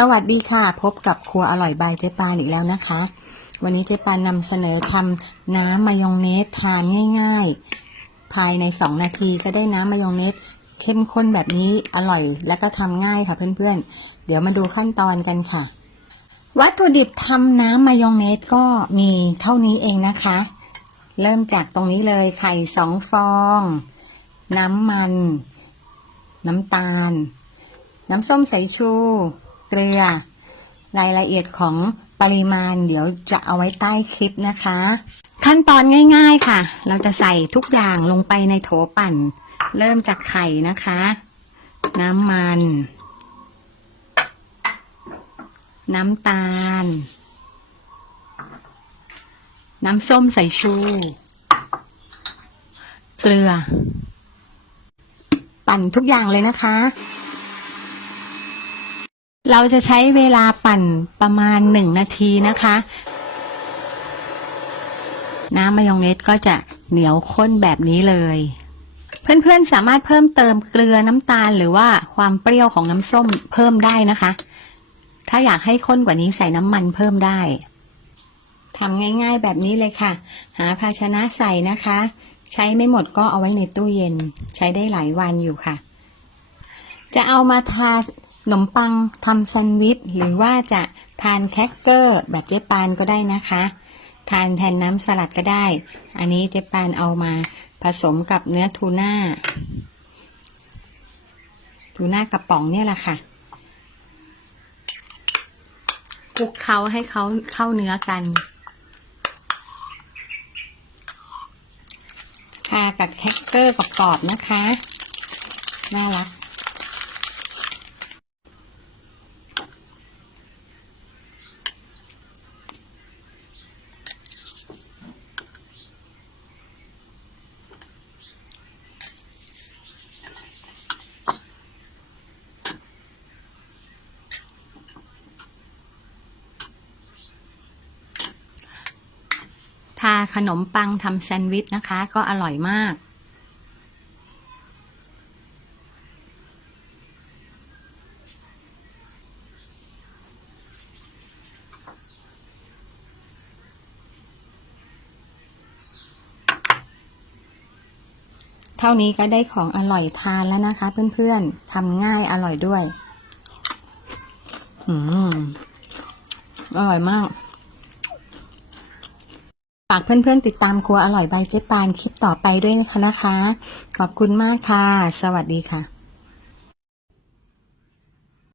สวัสดีค่ะ พบกับครัวอร่อยบายเจ๊ปานอีกแล้วนะคะ วันนี้เจ๊ปานนำเสนอทำน้ำมายองเนสทานง่าย ๆ ภายใน 2 นาทีก็ได้น้ำมายองเนสเข้มข้นแบบนี้อร่อยและก็ทำง่ายค่ะเพื่อนๆ เดี๋ยวมาดูขั้นตอนกันค่ะ วัตถุดิบทำน้ำมายองเนสก็มีเท่านี้เองนะคะ เริ่มจากตรงนี้เลยไข่สองฟอง น้ำมัน น้ำตาล น้ำส้มสายชู เกลือ รายละเอียดของปริมาณเดี๋ยวจะเอาไว้ใต้คลิปนะคะ ขั้นตอนง่าย ๆค่ะ เราจะใส่ทุกอย่างลงไปในโถปั่น เริ่มจากไข่นะคะ น้ำมัน น้ำตาล น้ำส้มสายชู เกลือ ปั่นทุกอย่างเลยนะคะ เราจะใช้เวลาปั่นประมาณหนึ่งนาทีนะคะ น้ำมายองเนสก็จะเหนียวข้นแบบนี้เลย เพื่อนๆสามารถเพิ่มเติมเกลือน้ำตาลหรือว่าความเปรี้ยวของน้ำส้มเพิ่มได้นะคะ ถ้าอยากให้ข้นกว่านี้ใส่น้ำมันเพิ่มได้ทำง่ายๆแบบนี้เลยค่ะ หาภาชนะใส่นะคะ ใช้ไม่หมดก็เอาไว้ในตู้เย็น ใช้ได้หลายวันอยู่ค่ะ จะเอามาทา นมปังทำแซนด์วิชหรือว่าจะทานแครกเกอร์แบบเจ๊ปานก็ได้นะคะ ทานแทนน้ำสลัดก็ได้ อันนี้เจ๊ปานเอามาผสมกับเนื้อทูน่าทูน่ากระป๋องเนี่ยแหละค่ะคลุกเขาให้เขาเข้าเนื้อกันทากับแครกเกอร์กรอบๆนะคะ น่ารักาขนมปังทำแซนด์วิชนะคะ ก็อร่อยมาก เท่านี้ก็ได้ของอร่อยทานแล้วนะคะ เพื่อนๆทำง่ายอร่อยด้วย อืม อร่อยมาก ฝากเพื่อนๆติดตามครัวอร่อยใบเจ๊ปานคลิปต่อไปด้วยนะคะ ขอบคุณมากค่ะ สวัสดีค่ะ